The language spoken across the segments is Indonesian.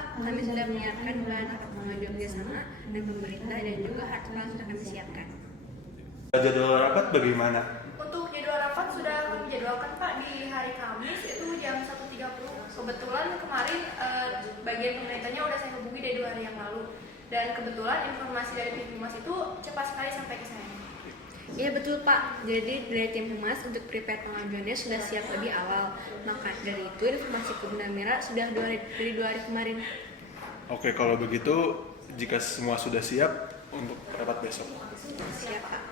Pak, kami sudah menyiapkan bahan rapat pengajuan kerjasama dengan pemerintah dan juga aturan sudah kami siapkan. Jadwal rapat bagaimana? Untuk jadwal rapat sudah kami jadwalkan Pak di hari Kamis itu jam 1.30. Kebetulan kemarin bagian pemerintahnya udah saya hubungi dari 2 hari yang lalu. Dan kebetulan informasi dari tim Humas itu cepat sekali sampai ke saya. Iya betul Pak, jadi dari tim Humas untuk prepare pengajuannya sudah siap lebih awal. Maka dari itu informasi ke Bunda Mira sudah dari 2 hari kemarin. Oke, kalau begitu jika semua sudah siap untuk rapat besok. Siap Pak.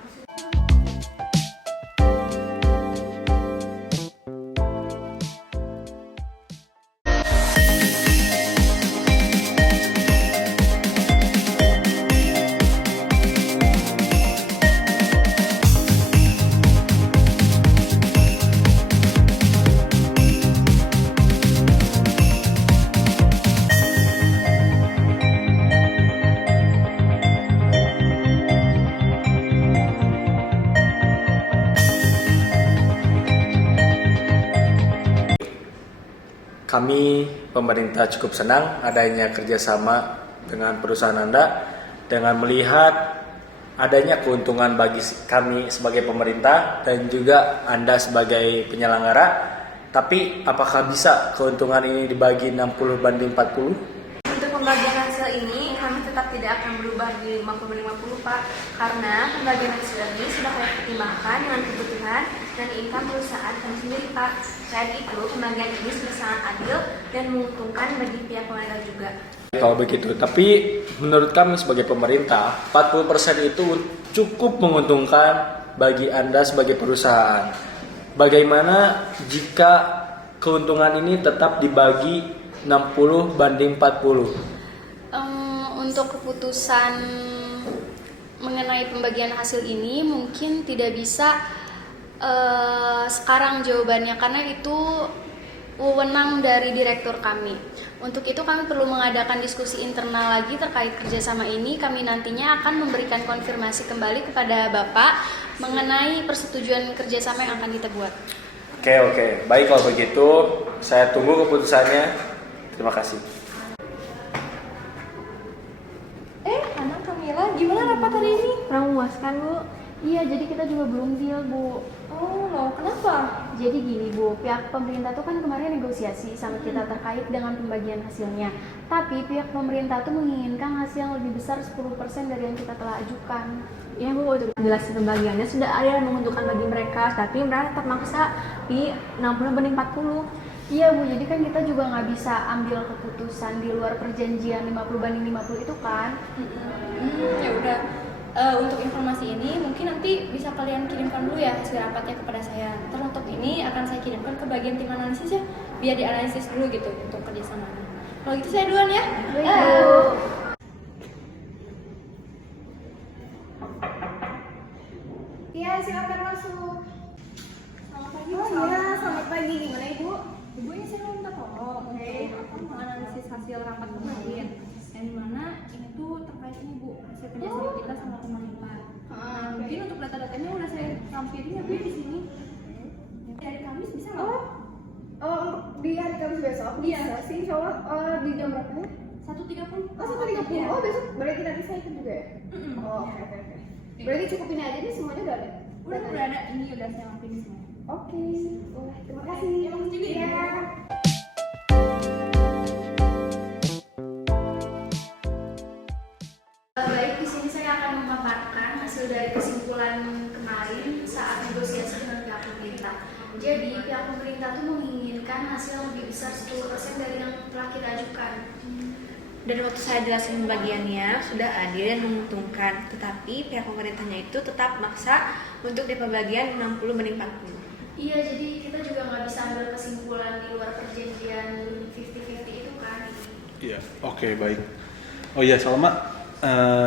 Kami pemerintah cukup senang adanya kerjasama dengan perusahaan Anda dengan melihat adanya keuntungan bagi kami sebagai pemerintah dan juga Anda sebagai penyelenggara. Tapi apakah bisa keuntungan ini dibagi 60/40? Untuk pembagian hasil ini kami tetap tidak akan berubah di 50/50 Pak, karena pembagian hasil ini sudah kami pertimbangkan dengan kebutuhan dan income perusahaan kami sendiri Pak. Selain itu pembagian ini sudah sangat adil dan menguntungkan bagi pihak pemerintah juga. Kalau begitu, tapi menurut kami sebagai pemerintah 40% itu cukup menguntungkan bagi Anda sebagai perusahaan. Bagaimana jika keuntungan ini tetap dibagi 60/40? Untuk keputusan mengenai pembagian hasil ini mungkin tidak bisa sekarang jawabannya, karena itu wewenang dari direktur kami. Untuk itu kami perlu mengadakan diskusi internal lagi terkait kerjasama ini. Kami nantinya akan memberikan konfirmasi kembali kepada Bapak mengenai persetujuan kerjasama yang akan kita buat. Oke. Baik kalau begitu, saya tunggu keputusannya. Terima kasih. Anak Kamila, gimana rapat hari ini? Kurang memuaskan Bu. Iya, jadi kita juga belum deal Bu. Oh loh, kenapa? Jadi gini Bu, pihak pemerintah tuh kan kemarin negosiasi sama kita terkait dengan pembagian hasilnya. Tapi pihak pemerintah tuh menginginkan hasil yang lebih besar 10% dari yang kita telah ajukan. Ya Bu, untuk menjelaskan pembagiannya sudah ada yang menguntungkan bagi mereka, tapi mereka tetap maksa di 60/40. Iya Bu, jadi kan kita juga nggak bisa ambil keputusan di luar perjanjian 50/50 itu kan. Ya udah. Untuk informasi ini mungkin nanti bisa kalian kirimkan dulu ya hasil rapatnya kepada saya. Terus untuk ini akan saya kirimkan ke bagian tim analisis ya, biar dianalisis dulu gitu untuk kerjasamanya. Kalau gitu saya duluan ya. Iya, silakan masuk. Selamat pagi. Oh iya, selamat pagi. Gimana Ibu? Ibu, ini saya mau minta tolong untuk menganalisis hasil rapat kemarin. Yang dimana ini tuh terkait ini Bu, hasil kerjasama kita sama pemerintah. Mungkin untuk data-datanya udah saya lampirin ya Bu di sini. Dari Kamis bisa nggak? Untuk di hari Kamis besok? Iya. Bisa sih, insya Allah di jam berapa? 1.30. Oh, 1.30. Oh, besok berarti nanti saya ikut juga ya? Oh, oke. Berarti cukup ini aja nih, semuanya udah ada? Udah ada, ini udah saya lampirin semua. Oke, boleh. Terima kasih. Ya, makasih juga ya. Iya. Baik, di sini saya akan memaparkan hasil dari kesimpulan kemarin saat negosiasi dengan pihak pemerintah. Jadi, pihak pemerintah itu menginginkan hasil yang lebih besar 10% dari yang telah kita ajukan. Dan waktu saya jelasin pembagiannya sudah adil dan menguntungkan, tetapi pihak pemerintahnya itu tetap maksa untuk di pembagian 60/40. Iya, jadi kita juga nggak bisa ambil kesimpulan di luar perjanjian 50-50 itu kan. Iya, oke, baik. Oh iya, Salma,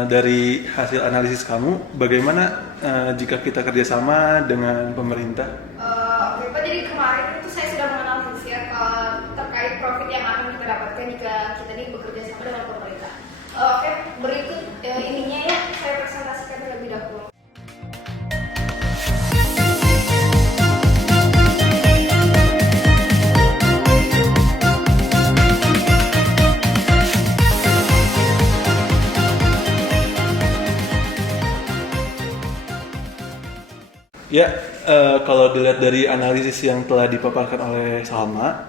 dari hasil analisis kamu, bagaimana jika kita kerjasama dengan pemerintah? Oke Pak, jadi kemarin itu saya sudah menganalisis ya terkait profit yang akan kita dapatkan jika kita ini bekerja sama dengan pemerintah. Oke, berikut ininya ya, saya presentasikan terlebih dahulu. Ya, kalau dilihat dari analisis yang telah dipaparkan oleh Salma,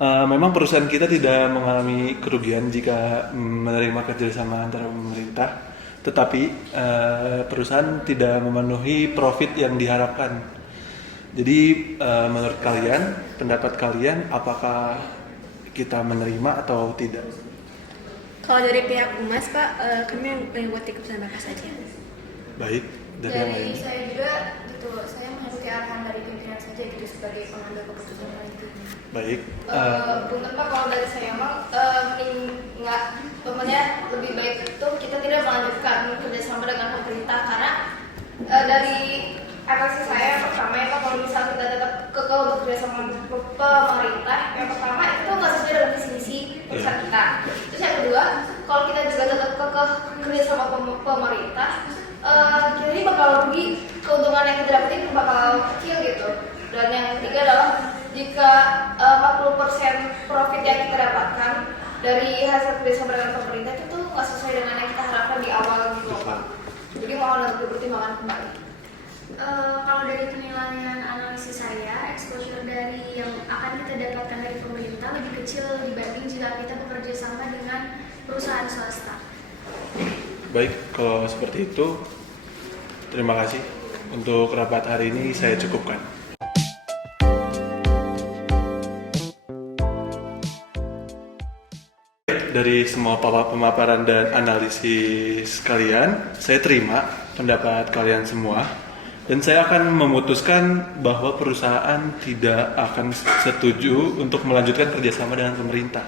memang perusahaan kita tidak mengalami kerugian jika menerima kerjasama antara pemerintah, tetapi perusahaan tidak memenuhi profit yang diharapkan. Jadi, menurut kalian, pendapat kalian, apakah kita menerima atau tidak? Kalau dari pihak Humas, Pak, kami mengikuti keputusan Bapak saja. Baik, dari yang lain. Saya juga gitu, saya mengikuti arahan dari pimpinan saja gitu sebagai pengambil keputusan itu. Baik. Punten Pak, kalau dari saya mah nggak, pokoknya lebih baik itu kita tidak melanjutkan kerjasama dengan pemerintah karena dari analisis saya pertama ya Pak, kalau misal kita tetap kekeh untuk kerjasama pemerintah, yang pertama itu nggak sesuai dengan visi misi perusahaan kita. Terus yang kedua, kalau kita juga tetap kekeh kerjasama pemerintah, kita ini bakal rugi, keuntungan yang kita dapetin bakal kecil gitu. Dan yang ketiga adalah jika 40% profit yang kita dapatkan dari hasil kerjasama dengan pemerintah itu tuh nggak sesuai dengan yang kita harapkan di awal gitu Pak. Jadi mohon untuk dipertimbangkan kembali. Kalau dari penilaian analisis saya, exposure dari yang akan kita dapatkan dari pemerintah lebih kecil dibanding jika kita bekerja sama dengan perusahaan swasta. Baik, kalau seperti itu, terima kasih. Untuk rapat hari ini saya cukupkan. Dari semua pemaparan dan analisis kalian, saya terima pendapat kalian semua. Dan saya akan memutuskan bahwa perusahaan tidak akan setuju untuk melanjutkan kerjasama dengan pemerintah.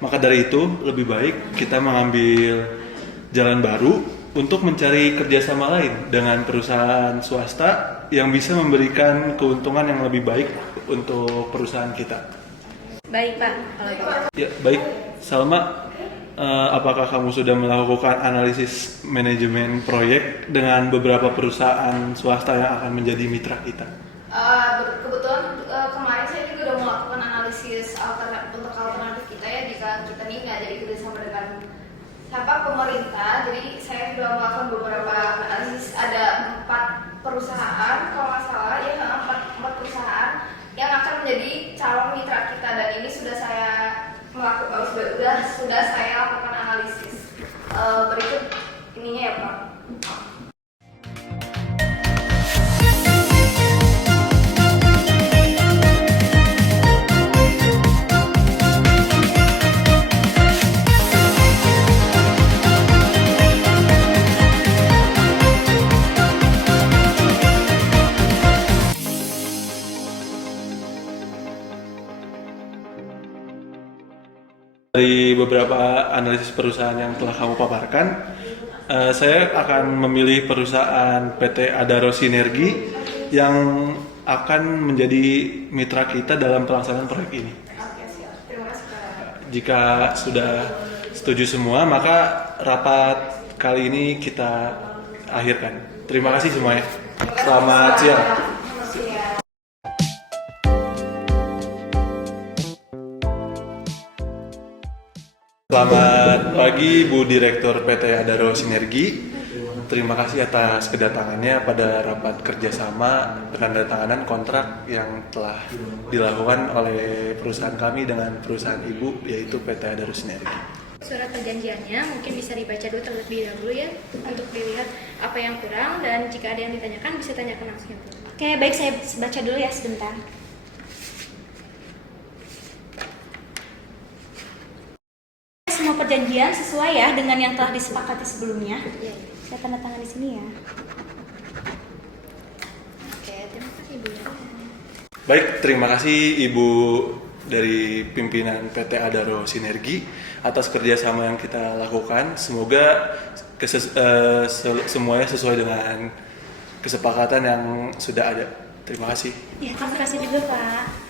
Maka dari itu, lebih baik kita mengambil jalan baru untuk mencari kerjasama lain dengan perusahaan swasta yang bisa memberikan keuntungan yang lebih baik untuk perusahaan kita. Baik Pak, kalau gitu. Ya, baik. Salma, apakah kamu sudah melakukan analisis manajemen proyek dengan beberapa perusahaan swasta yang akan menjadi mitra kita? Kebetulan kemarin saya juga udah melakukan analisis untuk alternatif kita ya jika kita nih nggak jadi kerjasama dengan pemerintah. Jadi saya sudah melakukan beberapa analisis, ada 4 perusahaan kalau nggak salah ya, 4 perusahaan yang akan menjadi calon mitra kita, dan ini sudah saya lakukan analisis. Berikut ininya ya Pak. Dari beberapa analisis perusahaan yang telah kamu paparkan, saya akan memilih perusahaan PT Adaro Sinergi yang akan menjadi mitra kita dalam pelaksanaan proyek ini. Oke, siap. Terima kasih Pak. Jika sudah setuju semua, maka rapat kali ini kita akhirkan. Terima kasih semuanya. Selamat siang. Selamat pagi Bu Direktur PT Adaro Sinergi. Terima kasih atas kedatangannya pada rapat kerjasama penandatanganan kontrak yang telah dilakukan oleh perusahaan kami dengan perusahaan ibu yaitu PT Adaro Sinergi. Surat perjanjiannya mungkin bisa dibaca dulu terlebih dahulu ya, untuk dilihat apa yang kurang, dan jika ada yang ditanyakan bisa tanyakan langsung. Oke, baik, saya baca dulu ya sebentar. Semua perjanjian sesuai ya dengan yang telah disepakati sebelumnya. Saya tanda tangan di sini ya. Oke, terima kasih Bu. Baik, terima kasih Ibu dari pimpinan PT Adaro Sinergi atas kerjasama yang kita lakukan. Semoga semuanya sesuai dengan kesepakatan yang sudah ada. Terima kasih. Ya, terima kasih juga Pak.